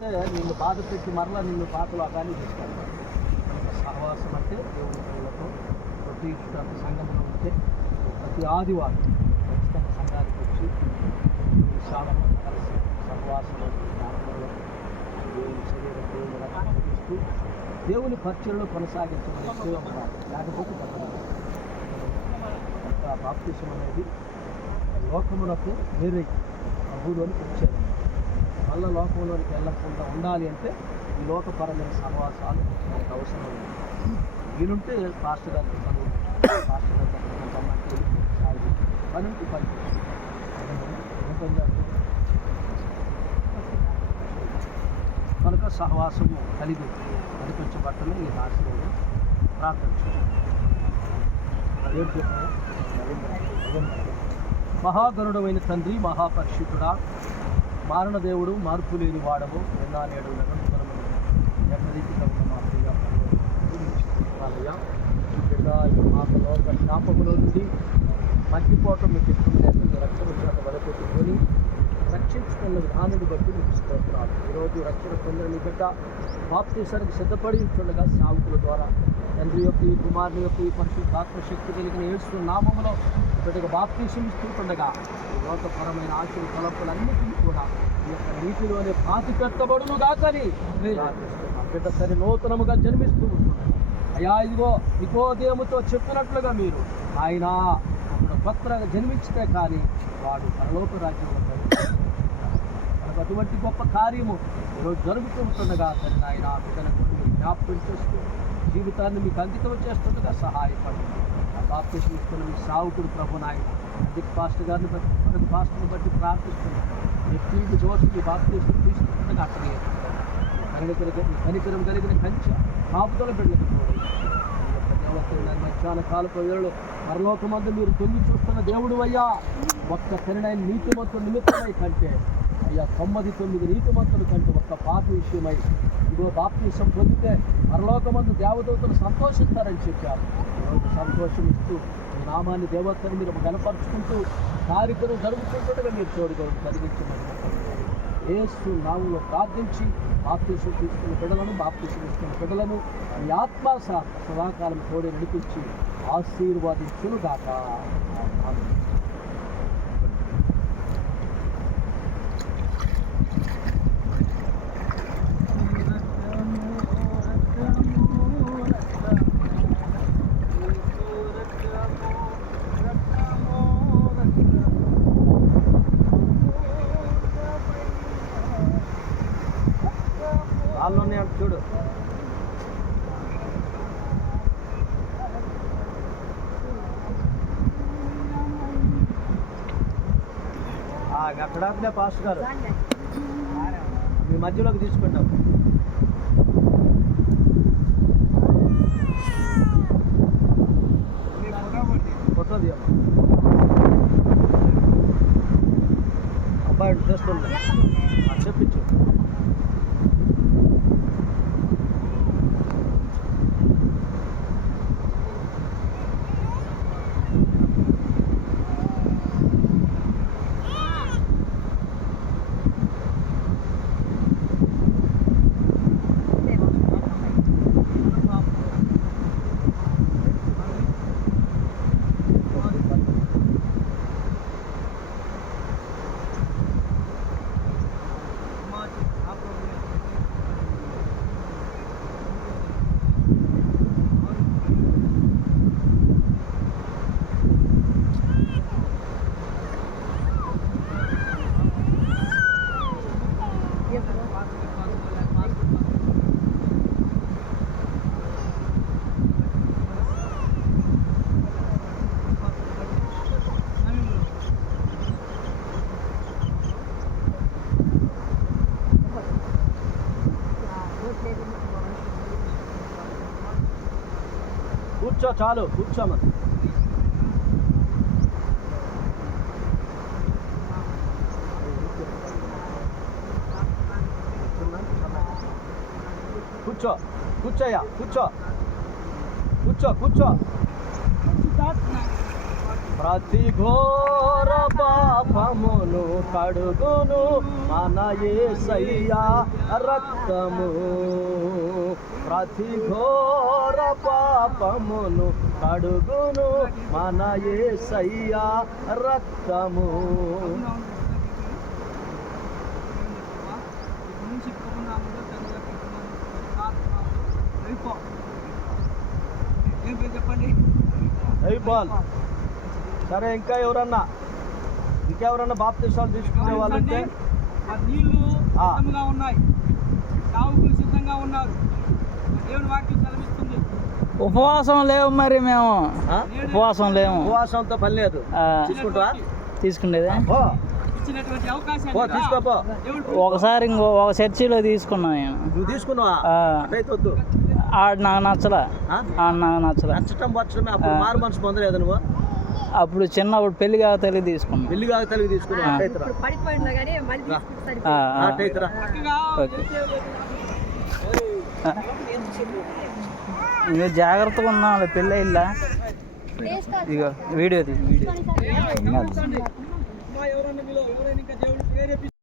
నిన్ను బాధ పెట్టి మరలా నిన్ను పాతలో అగానే తీసుకెళ్తాను. సహవాసం అంటే దేవుని పిల్లలతో ప్రతి సంఘంలో ఉంటే ప్రతి ఆదివారం ఖచ్చితంగా సంఘానికి వచ్చి విశాలంగా కలిసి సహవాసంలో దేవుని శరీరం దేవుని రక్షణ ఇస్తూ దేవుని పరిచయలో కొనసాగించమని ఉపయోగపడాలి. లేకపోతే బాప్తిసం అనేది లోకమునకు వేరే ప్రభువులోనికి వచ్చేది. మళ్ళీ లోకంలోనికి వెళ్ళకుండా ఉండాలి అంటే ఈ లోకపరమైన సహవాసాలు మనకు అవసరం లేదు. వీలుంటే పాస్టర్ గారికి పని, పాస్టర్ గారు రమ్మంటే పని ఉంటే పని కనుక సహవాసము కలిగి నడిపించబట్టమే ఈ ఆశీర్వాదం ప్రార్థించారు. మహాగరుడమైన తండ్రి, మహాపరిశుద్ధుడా, మారణ దేవుడు, మార్పు లేని వాడము, ఎన్నా నేడు నిరంతరము ఎక్కరీతిగా ఉన్న మా ప్రియ బిడ్డ మాకు లోక శాపములో నుండి మగ్గిపోవటం మీకు ఇష్టం లేక రక్షణ వలపెట్టుకొని రక్షించుకున్న విధానాన్ని బట్టి మీకు స్తోత్రాలు. ఈరోజు రక్షణ పొందిన మీ బిడ్డ బాప్తీసానికి సిద్ధపడి ఉంటుండగా సాగుతుల ద్వారా తండ్రి యొక్క ఈ కుమారుని యొక్క ఈ పరిశుద్ధాత్మశక్తి కలిగిన యేసు నామములో బిడ్డకు బాప్తీసం ఇస్తుండగా ఈ లోకపరమైన ఆశలు తలపులన్నిటినీ కూడా ఈ యొక్క నీటిలోనే పాతి పెట్టబడును దాకని బిడ్డ సరి నూతనముగా జన్మిస్తూ ఉంటుంది. అయా ఇదిగో నికోదేముతో చెప్పినట్లుగా మీరు ఆయన అప్పుడు కొత్తగా జన్మించితే కానీ వాడు పరలోక రాజ్యంలో మనకు అటువంటి గొప్ప కార్యము ఈరోజు జరుగుతుండగా తను ఆయన బిడ్డలకు జ్ఞాపకం చేస్తూ జీవితాన్ని మీకు అంకితం చేస్తుండగా సహాయపడి బాప్తిసం ఇస్తున్న మీ సావుకుడు ప్రభు నాయన అధిక పాస్టర్ గారిని బట్టి మనకు పాస్టర్ని బట్టి ప్రార్థిస్తున్నాం. మీ ఫీల్డ్ జోషి బాప్తిసం తీసుకుంటుండగా అక్కడే కనికరం కలిగిన కంచె కాపుదల బిడ్డలకు దేవతలు మధ్యాహ్న కాలపు వేళలో పరలోకమందు మీరు తొంగి చూస్తున్న దేవుడు అయ్యా, ఒక్క కరుణైన నీతిమంతుల నిమిత్తమై కంటే అయ్యా 99 నీతిమంతుల కంటే ఒక్క పాప విషయమై ఇదిగో బాప్తిసం పొందితే పరలోకమందు దేవదూతలు సంతోషిస్తారని చెప్పారు. ఈరోజు సంతోషం ఇస్తూ మీ నామాన్ని దేవతను మీరు గనపరుచుకుంటూ కార్యక్రమం జరుగుతుండగా మీరు తోడుగా కలిగించమని యేసు నామములో ప్రార్థించి బాప్తిసం తీసుకున్న బిడ్డలను, బాప్తిసం ఇస్తున్న బిడ్డలను ఈ ఆత్మ సదాకాలం తోడే నడిపించి ఆశీర్వాదించునుగాక. వాళ్ళలోనే అంటే చూడు అక్కడ పాస్టర్ గారు మీ మధ్యలోకి తీసుకుంటాం. ఫోటో తీయాలి అబ్బాయి చేస్తున్నా చెప్పించు. కూర్చో, చాలు కూర్చోమని. కూర్చో, కూర్చోయ్యా, కూర్చో, కూర్చో, కూర్చో. ప్రతి ఘోర పాపమును కడుగును మన యేసయ్యా రక్తము. ప్రతి ఘోర పాపమును కడుగును మన యేసయ్యా రక్తము. చెప్పండి. బాల్ సరే, ఇంకెవరన్నా బాప్తిసాలు తీసుకునే వాళ్ళంటే నీళ్లు సిద్ధంగా ఉన్నాయి, తాగుకులు సిద్ధంగా ఉన్నారు. దేవుని వాక్యం సెలవిస్తుంది. ఉపవాసం లేవు మరి మేము ఉపవాసం లేము. ఉపవాసంతో పని లేదు. తీసుకుంటావా? తీసుకునేదే ఇచ్చినటువంటి అవకాశాన్ని తీసుకోపో. ఒకసారి ఒక చర్చిలో తీసుకున్నాను నేను. నువ్వు తీసుకున్నావా? అటైతే వద్దు. ఆడ నాకు నచ్చలా. నచ్చటం పచ్చడమే. అప్పుడు మారు మనసు పొందలేదు నువ్వు? అప్పుడు చిన్నప్పుడు పెళ్లి కాకతలకి తీసుకున్నా. పెళ్లి కాకతలకి తీసుకున్నావు. ఇక జాగ్రత్తగా ఉన్నాం. పెళ్ళి అయిందా? ఇక వీడియో ఎవరన్నా మీలో ఎవరైనా ఇంకా దేవుడు ప్రేరేపి